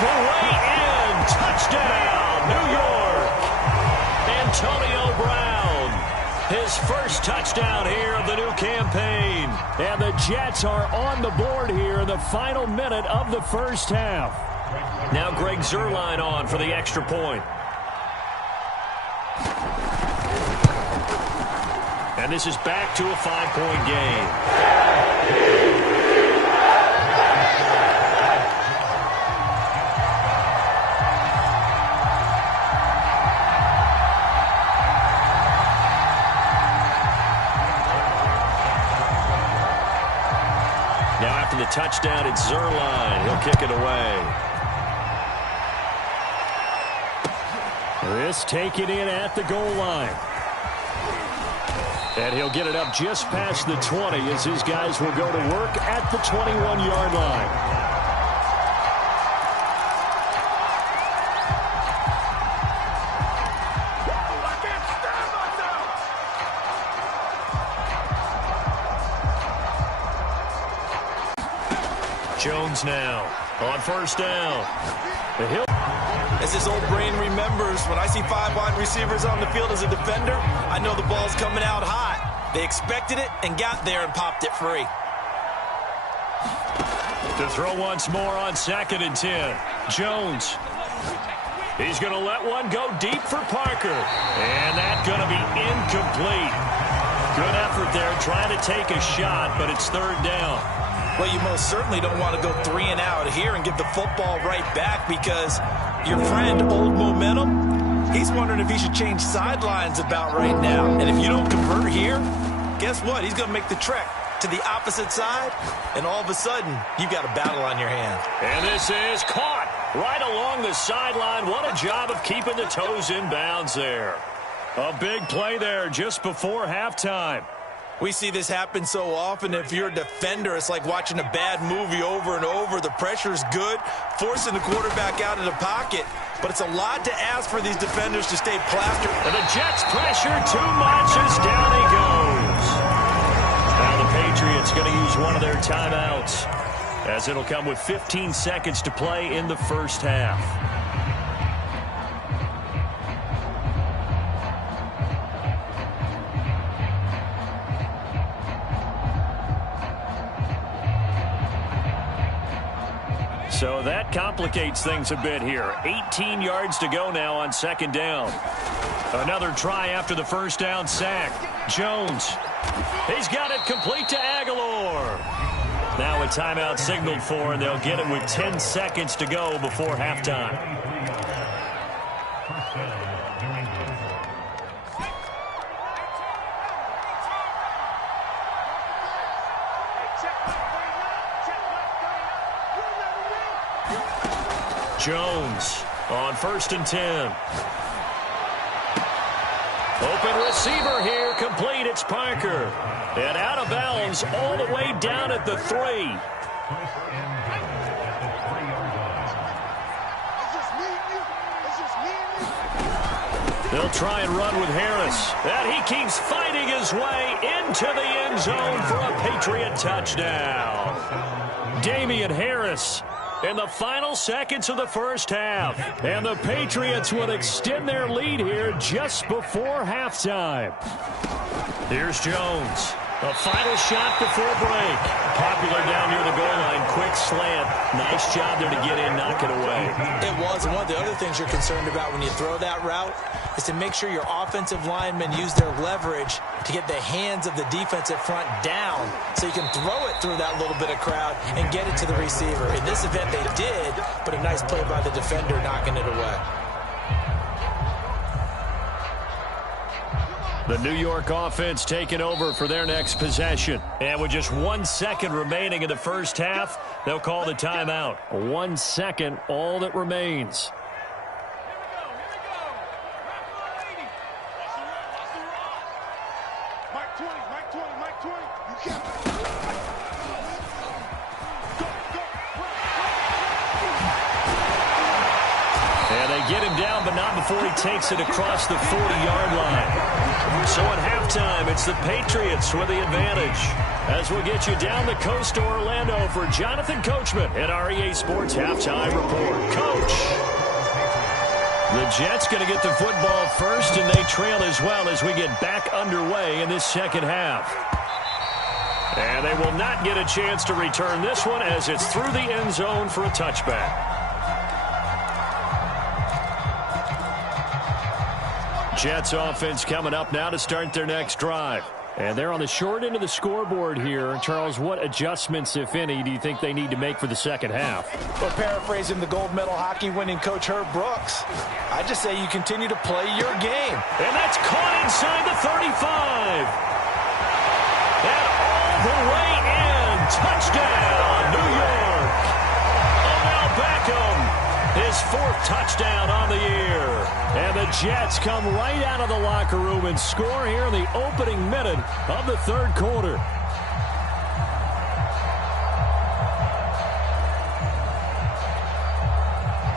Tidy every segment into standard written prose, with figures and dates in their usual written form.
the way in. Touchdown, New York. Antonio Brown, his first touchdown here of the new campaign. And the Jets are on the board here in the final minute of the first half. Now Greg Zuerlein on for the extra point. And this is back to a 5-point game. Now after the touchdown, it's Zuerlein. He'll kick it away. This taken in at the goal line. And he'll get it up just past the 20 as his guys will go to work at the 21-yard line. Jones now on first down. As his old brain remembers, when I see 5 wide receivers on the field as a defender, I know the ball's coming out hot. They expected it and got there and popped it free. To throw once more on 2nd and 10. Jones. He's going to let one go deep for Parker. And that's going to be incomplete. Good effort there trying to take a shot, but it's 3rd down. Well, you most certainly don't want to go 3 and out here and give the football right back because your friend, Old Momentum, he's wondering if he should change sidelines about right now. And if you don't convert here, guess what? He's going to make the trek to the opposite side, and all of a sudden, you've got a battle on your hands. And this is caught right along the sideline. What a job of keeping the toes in bounds there. A big play there just before halftime. We see this happen so often. If you're a defender, it's like watching a bad movie over and over. The pressure's good, forcing the quarterback out of the pocket. But it's a lot to ask for these defenders to stay plastered. And the Jets pressure too much as down he goes. Now the Patriots going to use one of their timeouts as it'll come with 15 seconds to play in the first half. So that complicates things a bit here. 18 yards to go now on 2nd down. Another try after the first down sack. Jones. He's got it complete to Aguilar. Now a timeout signaled for, and they'll get it with 10 seconds to go before halftime. Jones on 1st and 10. Open receiver here, complete. It's Parker. And out of bounds all the way down at the 3. They'll try and run with Harris. And he keeps fighting his way into the end zone for a Patriot touchdown. Damian Harris in the final seconds of the first half. And the Patriots will extend their lead here just before halftime. Here's Jones. A final shot before break. Popular down near the goal line. Quick slant. Nice job there to get in, knock it away. It was. And one of the other things you're concerned about when you throw that route is to make sure your offensive linemen use their leverage to get the hands of the defensive front down so you can throw it through that little bit of crowd and get it to the receiver. In this event, they did, but a nice play by the defender knocking it away. The New York offense taking over for their next possession. And with just 1 second remaining in the first half, they'll call the timeout. 1 second, all that remains. And they get him down, but not before he takes it across the 40-yard line. So at halftime, it's the Patriots with the advantage. as we'll get you down the coast to Orlando for Jonathan Coachman at our EA Sports Halftime Report. Coach. The Jets going to get the football first, and they trail as well as we get back underway in this second half. And they will not get a chance to return this one as it's through the end zone for a touchback. Jets offense coming up now to start their next drive. And they're on the short end of the scoreboard here. Charles, what adjustments, if any, do you think they need to make for the second half? Well, paraphrasing the gold medal hockey winning coach Herb Brooks, I just say you continue to play your game. And that's caught inside the 35. And all the way in. Touchdown, New York. Odell Beckham, his 4th touchdown on the year. And the Jets come right out of the locker room and score here in the opening minute of the 3rd quarter.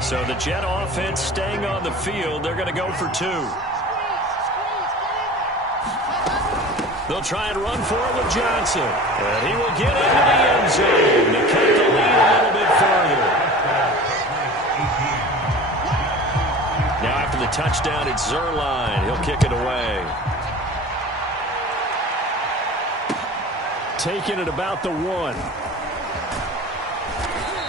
So the Jet offense staying on the field. They're going to go for 2. They'll try and run for it with Johnson. And he will get into the end zone to cut the lead a little bit further. Now after the touchdown, it's Zerline. He'll kick it away. Taking it about the 1.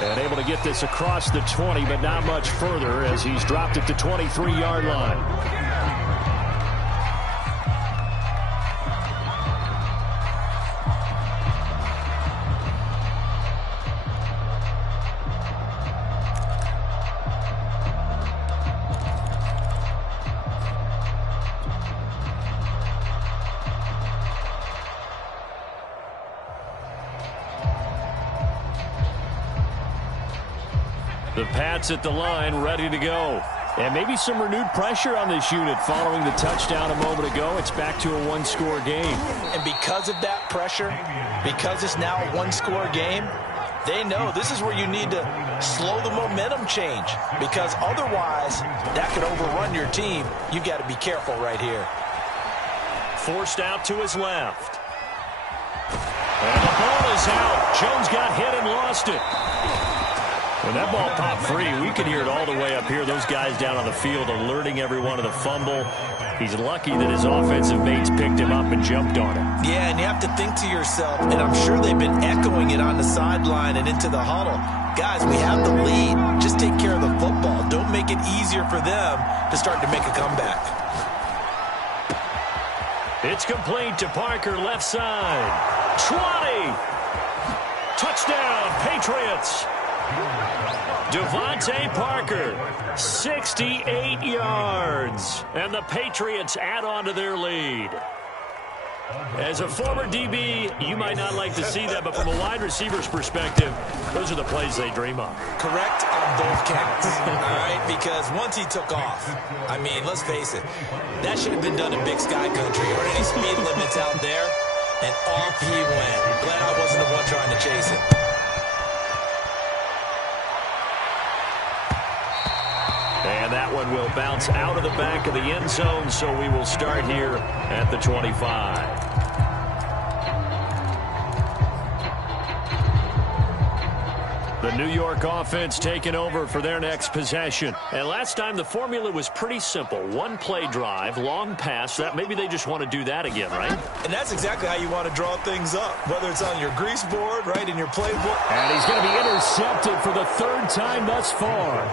And able to get this across the 20, but not much further as he's dropped it to 23-yard line. The Pats at the line, ready to go. And maybe some renewed pressure on this unit following the touchdown a moment ago. It's back to a 1-score game. And because of that pressure, because it's now a 1-score game, they know this is where you need to slow the momentum change. Because otherwise, that could overrun your team. You've got to be careful right here. Forced out to his left. And the ball is out. Jones got hit and lost it. When that ball popped free, we could hear it all the way up here. Those guys down on the field alerting everyone of the fumble. He's lucky that his offensive mates picked him up and jumped on it. Yeah, and you have to think to yourself, and I'm sure they've been echoing it on the sideline and into the huddle. Guys, we have the lead. Just take care of the football. Don't make it easier for them to start to make a comeback. It's complete to Parker, left side. 20. Touchdown, Patriots. Devontae Parker, 68 yards. And the Patriots add on to their lead. As a former DB, you might not like to see that, but from a wide receiver's perspective, those are the plays they dream of. Correct on both counts, all right? Because once he took off, I mean, let's face it, that should have been done in Big Sky Country. Or any speed limits out there, and off he went. Glad I wasn't the one trying to chase him. And that one will bounce out of the back of the end zone, so we will start here at the 25. The New York offense taking over for their next possession. And last time the formula was pretty simple. One play drive, long pass. That maybe they just want to do that again, right? And that's exactly how you want to draw things up, whether it's on your grease board, right, in your playbook. And he's going to be intercepted for the 3rd time thus far.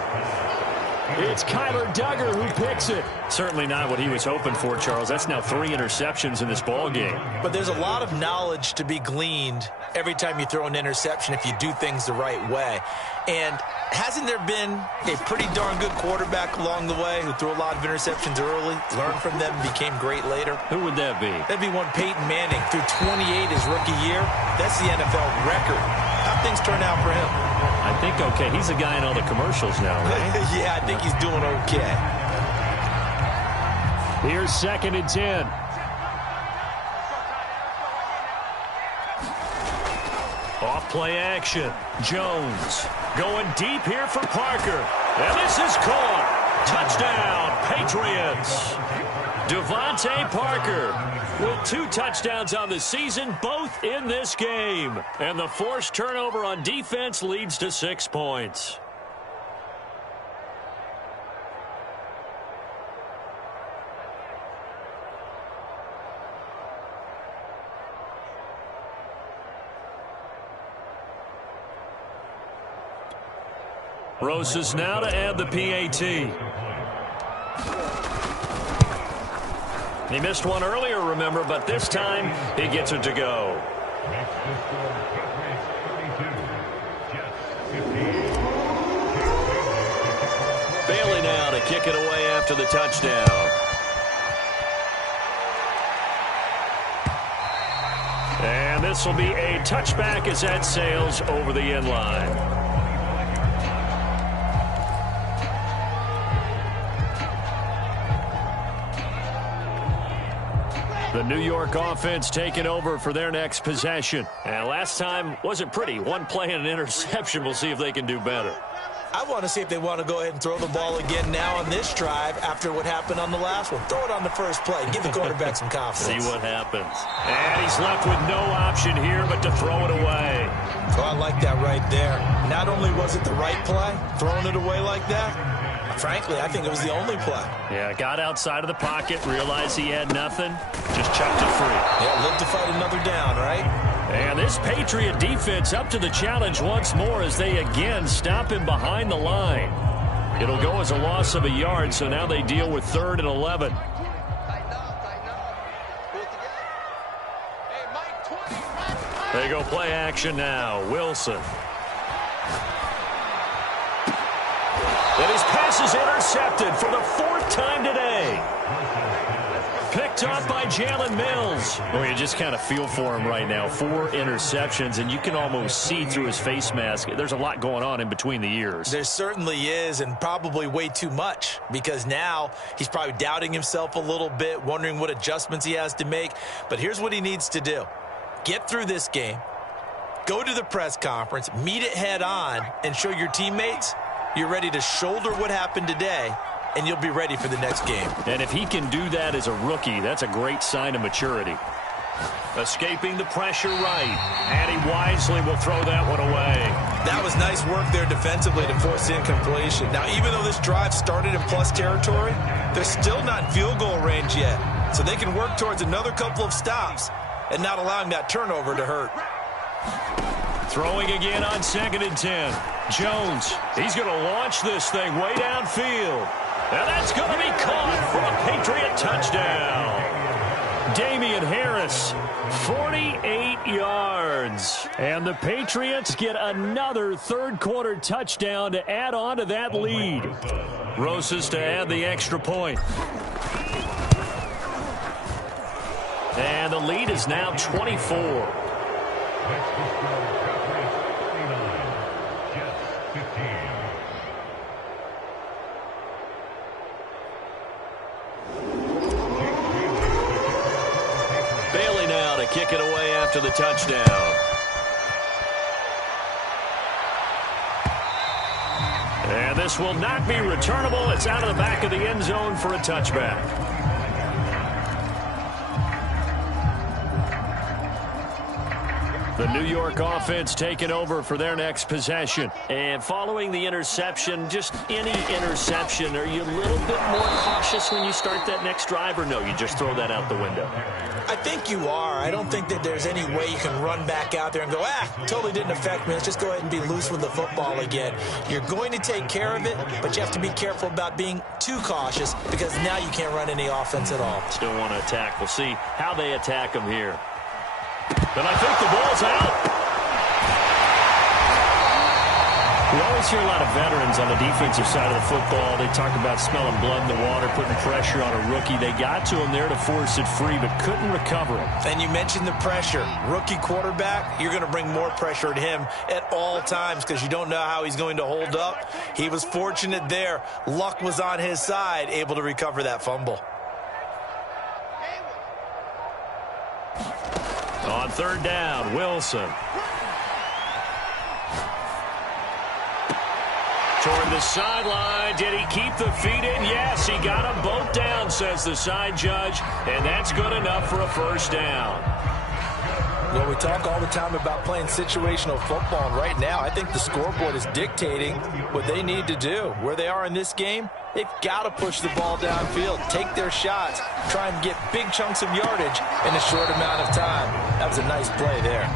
It's Kyler Duggar who picks it. Certainly not what he was hoping for, Charles. That's now 3 interceptions in this ball game. But there's a lot of knowledge to be gleaned every time you throw an interception if you do things the right way. And hasn't there been a pretty darn good quarterback along the way who threw a lot of interceptions early, learned from them, and became great later? Who would that be? That'd be one Peyton Manning. Threw 28 his rookie year. That's the NFL record. How'd things turn out for him? I think okay. He's a guy in all the commercials now, right? Yeah, I think he's doing okay. Here's 2nd and 10. Off play action. Jones going deep here for Parker. And this is caught. Touchdown, Patriots. Devontae Parker, with 2 touchdowns on the season, both in this game. And the forced turnover on defense leads to 6 points. Rosas now to add the PAT. He missed one earlier, remember, but this time he gets it to go. Bailey now to kick it away after the touchdown. And this will be a touchback as that sails over the end line. The New York offense taking over for their next possession. And last time wasn't pretty. One play and an interception. We'll see if they can do better. I want to see if they want to go ahead and throw the ball again now on this drive after what happened on the last one. Throw it on the first play. Give the quarterback some confidence. See what happens. And he's left with no option here but to throw it away. Oh, I like that right there. Not only was it the right play, throwing it away like that, frankly, I think it was the only play. Yeah, got outside of the pocket, realized he had nothing, just chucked it free. Yeah, live to fight another down, right? And this Patriot defense up to the challenge once more as they again stop him behind the line. It'll go as a loss of a yard, so now they deal with 3rd and 11. They go play action now. Wilson. And his pass is intercepted for the 4th time today. Picked up by Jalen Mills. Well, you just kind of feel for him right now. 4 interceptions, and you can almost see through his face mask. There's a lot going on in between the ears. There certainly is, and probably way too much, because now he's probably doubting himself a little bit, wondering what adjustments he has to make. But here's what he needs to do. Get through this game, go to the press conference, meet it head on, and show your teammates you're ready to shoulder what happened today, and you'll be ready for the next game. And if he can do that as a rookie, that's a great sign of maturity. Escaping the pressure right, and he wisely will throw that one away. That was nice work there defensively to force incompletion. Now, even though this drive started in plus territory, they're still not in field goal range yet. So they can work towards another couple of stops and not allowing that turnover to hurt. Throwing again on 2nd and 10. Jones, he's going to launch this thing way downfield. And that's going to be caught for a Patriot touchdown. Damian Harris, 48 yards. And the Patriots get another 3rd quarter touchdown to add on to that lead. Rosas to add the extra point. And the lead is now 24. Bailey now to kick it away after the touchdown. And this will not be returnable. It's out of the back of the end zone for a touchback. The New York offense taking over for their next possession. And following the interception, just any interception, are you a little bit more cautious when you start that next drive, or no, you just throw that out the window? I think you are. I don't think that there's any way you can run back out there and go, totally didn't affect me. Let's just go ahead and be loose with the football again. You're going to take care of it, but you have to be careful about being too cautious because now you can't run any offense at all. Still want to attack. We'll see how they attack them here. And I think the ball's out. We always hear a lot of veterans on the defensive side of the football. They talk about smelling blood in the water, putting pressure on a rookie. They got to him there to force it free, but couldn't recover him. And you mentioned the pressure. Rookie quarterback, you're going to bring more pressure at him at all times because you don't know how he's going to hold up. He was fortunate there. Luck was on his side, able to recover that fumble. On 3rd down, Wilson. toward the sideline. Did he keep the feet in? Yes, he got them both down, says the side judge, and that's good enough for a first down. Well, we talk all the time about playing situational football, and right now I think the scoreboard is dictating what they need to do. Where they are in this game, they've got to push the ball downfield, take their shots, try and get big chunks of yardage in a short amount of time. That was a nice play there.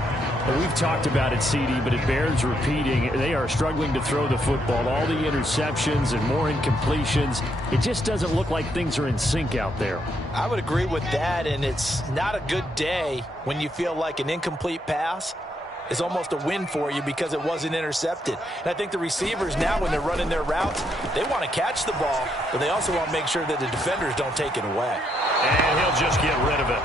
We've talked about it, CD, but it bears repeating. They are struggling to throw the football. All the interceptions and more incompletions. It just doesn't look like things are in sync out there. I would agree with that, and it's not a good day when you feel like an incomplete pass is almost a win for you because it wasn't intercepted. And I think the receivers now, when they're running their routes, they want to catch the ball, but they also want to make sure that the defenders don't take it away. And he'll just get rid of it.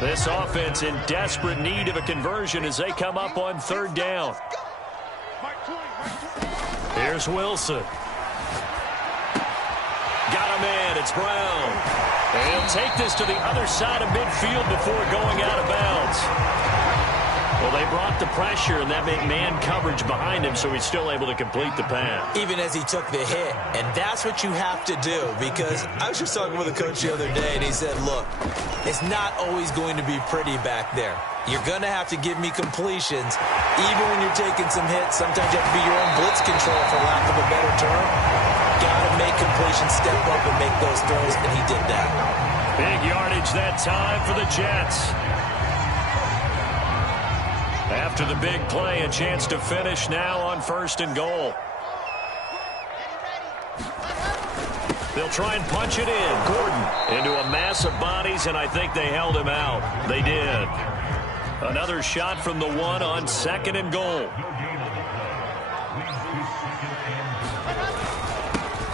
This offense in desperate need of a conversion as they come up on third down. Here's Wilson. Got him in. It's Brown. And he'll take this to the other side of midfield before going out of bounds. Well, they brought the pressure, and that made man coverage behind him, so he's still able to complete the pass. Even as he took the hit, and that's what you have to do, because I was just talking with a coach the other day, and he said, look, it's not always going to be pretty back there. You're going to have to give me completions. Even when you're taking some hits, sometimes you have to be your own blitz control, for lack of a better term. Got to make completions, step up and make those throws, and he did that. Big yardage that time for the Jets. After the big play, a chance to finish now on 1st and goal. They'll try and punch it in. Gordon into a mass of bodies, and I think they held him out. They did. Another shot from the 1 on 2nd and goal.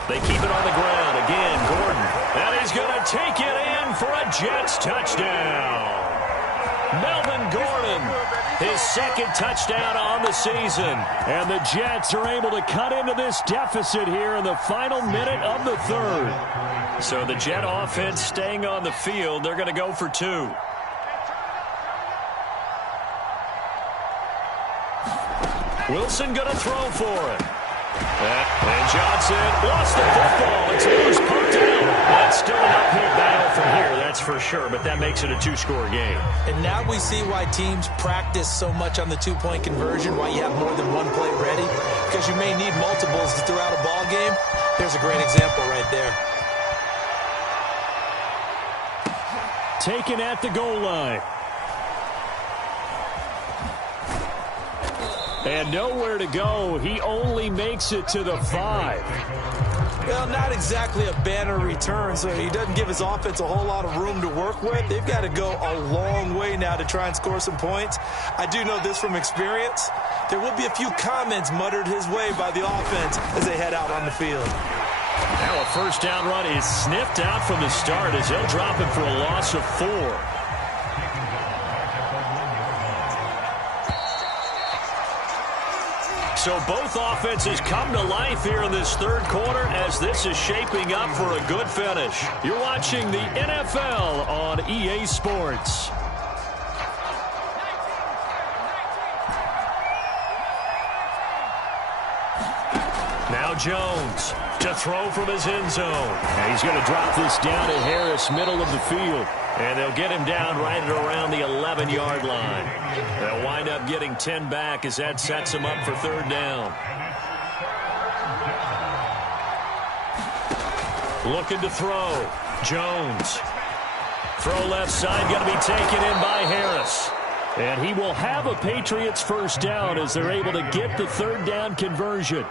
They keep it on the ground. Again, Gordon. And he's going to take it in for a Jets touchdown. Melvin Gordon, his 2nd touchdown on the season. And the Jets are able to cut into this deficit here in the final minute of the 3rd. So the Jet offense staying on the field. They're going to go for 2. Wilson going to throw for it. And Johnson lost the football. It's loose, pumped out. That's still an uphill battle from here, that's for sure, but that makes it a 2-score game. And now we see why teams practice so much on the 2-point conversion, why you have more than one play ready, because you may need multiples throughout a ball game. Here's a great example right there. Taken at the goal line. And nowhere to go. He only makes it to the 5. Well, not exactly a banner return, so he doesn't give his offense a whole lot of room to work with. They've got to go a long way now to try and score some points. I do know this from experience. There will be a few comments muttered his way by the offense as they head out on the field. Now a first down run is sniffed out from the start as they'll drop him for a loss of 4. So both offenses come to life here in this 3rd quarter as this is shaping up for a good finish. You're watching the NFL on EA Sports. Now Jones to throw from his end zone. And he's going to drop this down to Harris, middle of the field. And they'll get him down right at around the 11-yard line. They'll wind up getting 10 back as that sets him up for 3rd down. Looking to throw. Jones. Throw left side, going to be taken in by Harris. And he will have a Patriots first down as they're able to get the 3rd down conversion.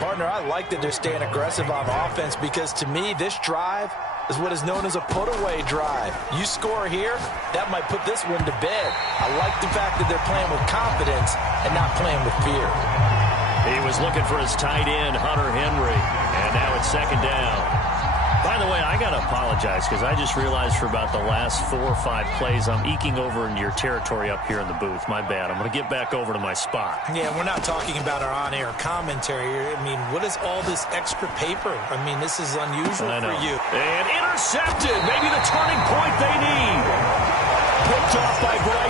Partner, I like that they're staying aggressive on offense because to me, this drive is what is known as a put-away drive. You score here, that might put this one to bed. I like the fact that they're playing with confidence and not playing with fear. He was looking for his tight end, Hunter Henry, and now it's 2nd down. By the way, I got to apologize because I just realized for about the last 4 or 5 plays I'm eking over into your territory up here in the booth. My bad. I'm going to get back over to my spot. Yeah, we're not talking about our on-air commentary. I mean, what is all this extra paper? I mean, this is unusual for you. And intercepted. Maybe the turning point they need.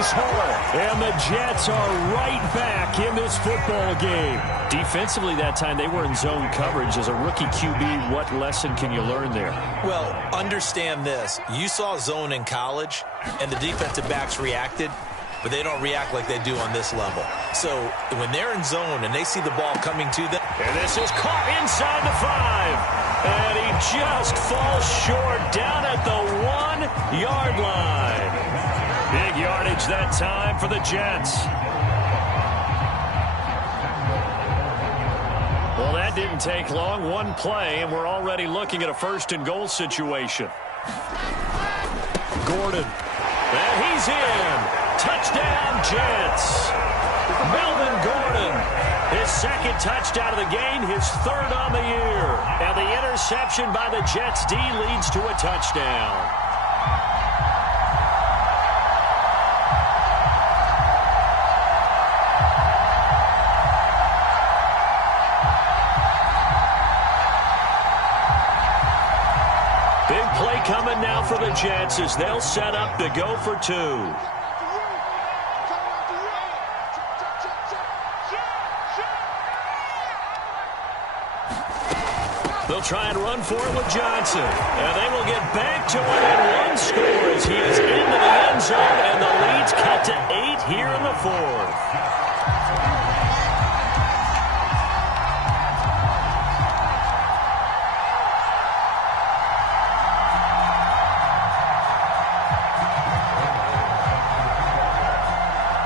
this hole. And the Jets are right back in this football game. Defensively that time, they were in zone coverage. As a rookie QB, what lesson can you learn there? Well, understand this. You saw zone in college, and the defensive backs reacted, but they don't react like they do on this level. So when they're in zone and they see the ball coming to them. And this is caught inside the 5. And he just falls short down at the 1-yard line. Big yardage that time for the Jets. Well, that didn't take long. One play, and we're already looking at a first-and-goal situation. Gordon. And he's in. Touchdown, Jets. Melvin Gordon. His second touchdown of the game, his third on the year. And the interception by the Jets D leads to a touchdown. Big play coming now for the Jets as they'll set up to go for 2. They'll try and run for it with Johnson. And they will get back to within 1 score as he is into the end zone. And the lead's cut to 8 here in the 4th.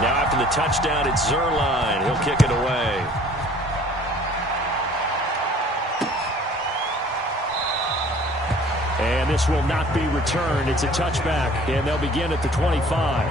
Now after the touchdown, it's Zerline. He'll kick it away. And this will not be returned. It's a touchback, and they'll begin at the 25.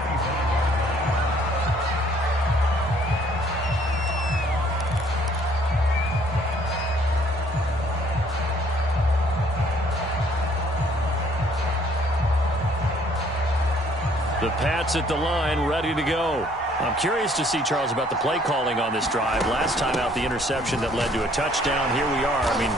The Pats at the line, ready to go. I'm curious to see, Charles, about the play calling on this drive. Last time out, the interception that led to a touchdown. Here we are. I mean,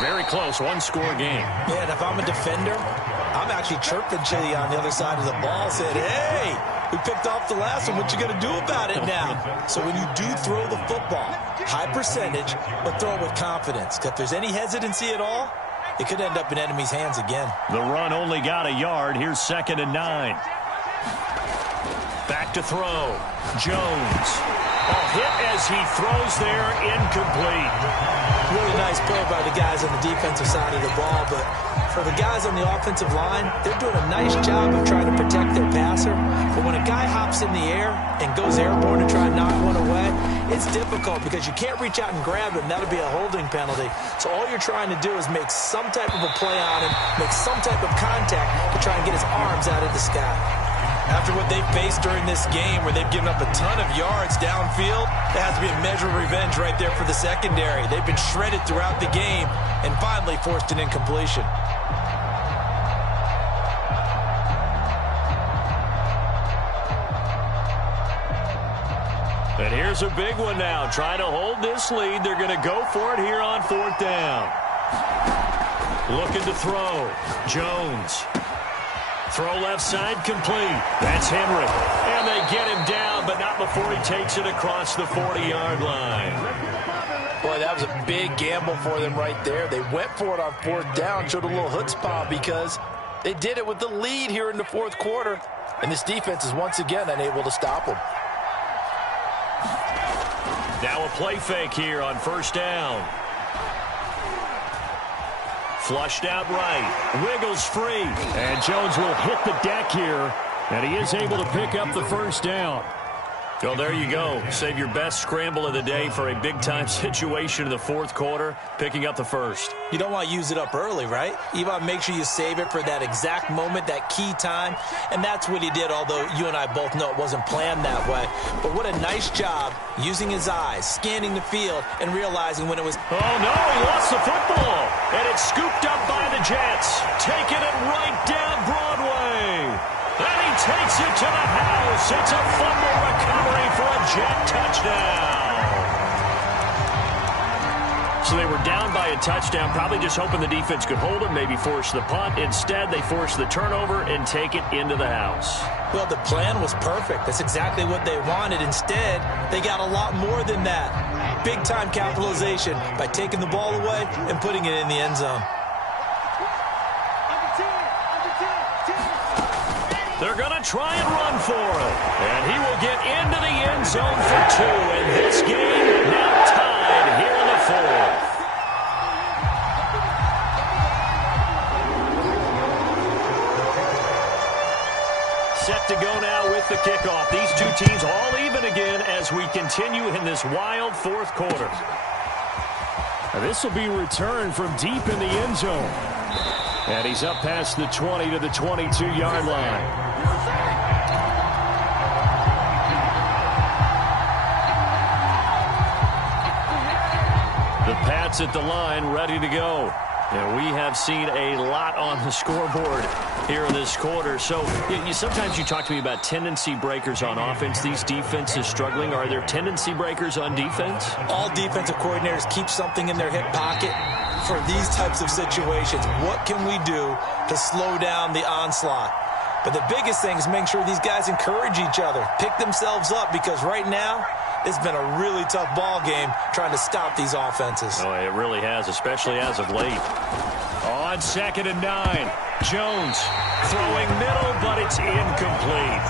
very close, 1-score game. Yeah, and if I'm a defender, I'm actually chirping Chili on the other side of the ball, saying, hey, we picked off the last one. What you going to do about it now? So when you do throw the football, high percentage, but throw it with confidence. If there's any hesitancy at all, it could end up in enemy's hands again. The run only got a yard. Here's 2nd and 9. Back to throw. Jones. A hit as he throws there, incomplete. Really nice play by the guys on the defensive side of the ball, but for the guys on the offensive line, they're doing a nice job of trying to protect their passer. But when a guy hops in the air and goes airborne to try and knock one away, it's difficult because you can't reach out and grab him. That'll be a holding penalty. So all you're trying to do is make some type of a play on him, make some type of contact to try and get his arms out of the sky. After what they've faced during this game where they've given up a ton of yards downfield, there has to be a measure of revenge right there for the secondary. They've been shredded throughout the game and finally forced an incompletion. And here's a big one now. Trying to hold this lead. They're going to go for it here on 4th down. Looking to throw. Jones. Throw left side complete. That's Henry. And they get him down, but not before he takes it across the 40-yard line. Boy, that was a big gamble for them right there. They went for it on 4th down, showed a little chutzpah because they did it with the lead here in the 4th quarter. And this defense is once again unable to stop them. Now a play fake here on 1st down. Flushed out right. Wiggles free. And Jones will hit the deck here. And he is able to pick up the 1st down. Well, there you go. Save your best scramble of the day for a big-time situation in the 4th quarter, picking up the 1st. You don't want to use it up early, right? You want to make sure you save it for that exact moment, that key time. And that's what he did, although you and I both know it wasn't planned that way. But what a nice job using his eyes, scanning the field, and realizing when it was... Oh, no, he lost the football. And it's scooped up by the Jets, taking it right down Broadway. And he takes it to the house. It's a fumble recovery for a Jet touchdown. So they were down by a touchdown, probably just hoping the defense could hold it, maybe force the punt. Instead, they force the turnover and take it into the house. Well, the plan was perfect. That's exactly what they wanted. Instead, they got a lot more than that. Big-time capitalization by taking the ball away and putting it in the end zone. They're going to try and run for it. And he will get into the end zone for 2. And this game now tied here in the 4th. Set to go now with the kickoff. These two teams all even again as we continue in this wild 4th quarter. This will be returned from deep in the end zone. And he's up past the 20 to the 22-yard line. The Pats at the line, ready to go. And we have seen a lot on the scoreboard here in this quarter. So sometimes you talk to me about tendency breakers on offense. These defenses struggling. Are there tendency breakers on defense? All defensive coordinators keep something in their hip pocket for these types of situations. What can we do to slow down the onslaught? But the biggest thing is making sure these guys encourage each other, pick themselves up, because right now it's been a really tough ball game trying to stop these offenses. Oh, it really has, especially as of late. On 2nd and 9, Jones throwing middle, but it's incomplete.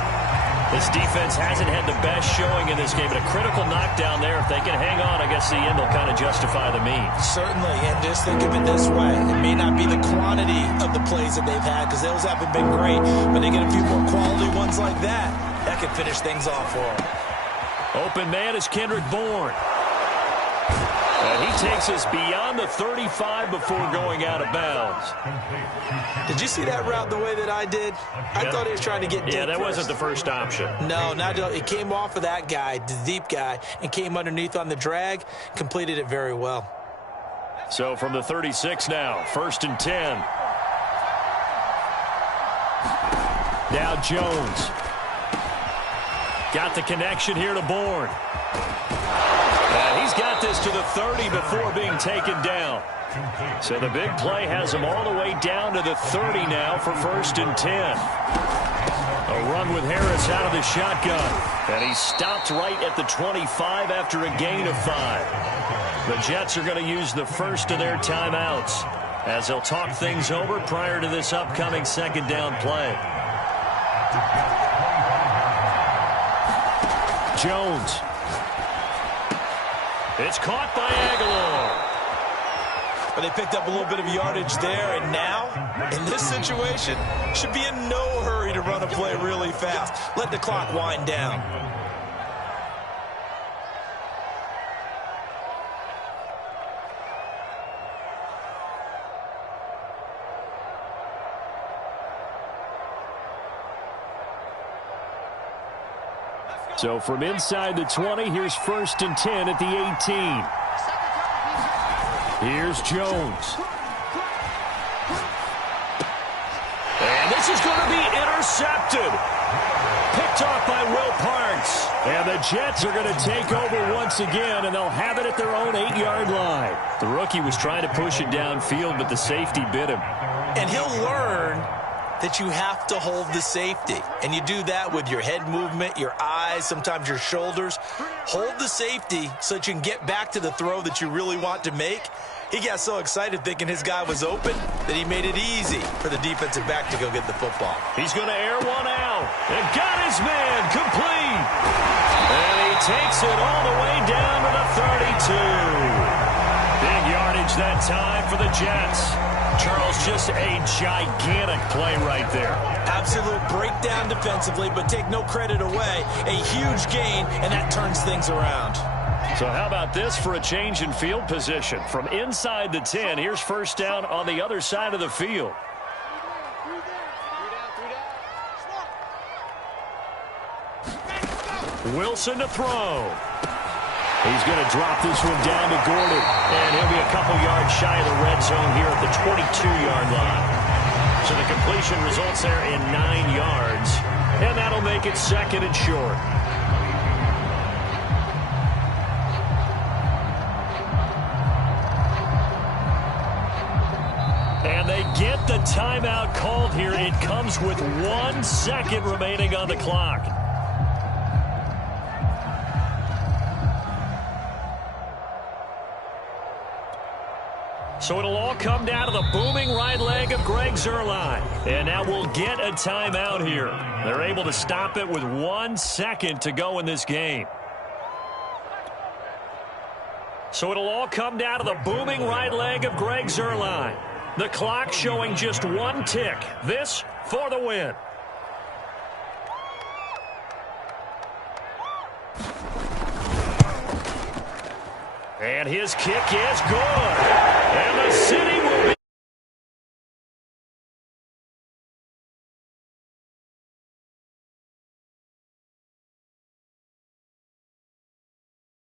This defense hasn't had the best showing in this game, but a critical knockdown there. If they can hang on, I guess the end will kind of justify the means. Certainly, and just think of it this way. It may not be the quantity of the plays that they've had, because those haven't been great, but they get a few more quality ones like that. That could finish things off for them. Open man is Kendrick Bourne. And he takes us beyond the 35 before going out of bounds. Did you see that route the way that I did? I thought he was trying to get deep. Yeah, that first. wasn't the first option. No, not at all. It came off of that guy, the deep guy, and came underneath on the drag, completed it very well. So from the 36 now, 1st and 10. Now Jones. Got the connection here to Bourne. And he's got this to the 30 before being taken down. So the big play has him all the way down to the 30 now for 1st and 10. A run with Harris out of the shotgun. And he stopped right at the 25 after a gain of 5. The Jets are going to use the first of their timeouts as they'll talk things over prior to this upcoming 2nd down play. Jones. It's caught by Aguilar. But they picked up a little bit of yardage there, and now, in this situation, should be in no hurry to run a play really fast. Let the clock wind down. So from inside the 20, here's 1st and 10 at the 18. Here's Jones. And this is going to be intercepted. Picked off by Will Parks. And the Jets are going to take over once again, and they'll have it at their own 8-yard line. The rookie was trying to push it downfield, but the safety bit him. And he'll learn that you have to hold the safety. And you do that with your head movement, your eyes, sometimes your shoulders. Hold the safety so that you can get back to the throw that you really want to make. He got so excited thinking his guy was open that he made it easy for the defensive back to go get the football. He's going to air one out. And got his man complete. And he takes it all the way down to the 32. Big yardage that time for the Jets. Charles, just a gigantic play right there. Absolute breakdown defensively, but take no credit away. A huge gain, and that turns things around. So how about this for a change in field position? From inside the 10, here's 1st down on the other side of the field. Wilson to throw. He's going to drop this one down to Gordon. And he'll be a couple yards shy of the red zone here at the 22-yard line. So the completion results there in 9 yards. And that'll make it 2nd and short. And they get the timeout called here. It comes with 1 second remaining on the clock. So it'll all come down to the booming right leg of Greg Zuerlein. And now we'll get a timeout here. They're able to stop it with 1 second to go in this game. So it'll all come down to the booming right leg of Greg Zuerlein. The clock showing just 1 tick. This for the win. And his kick is good. And the City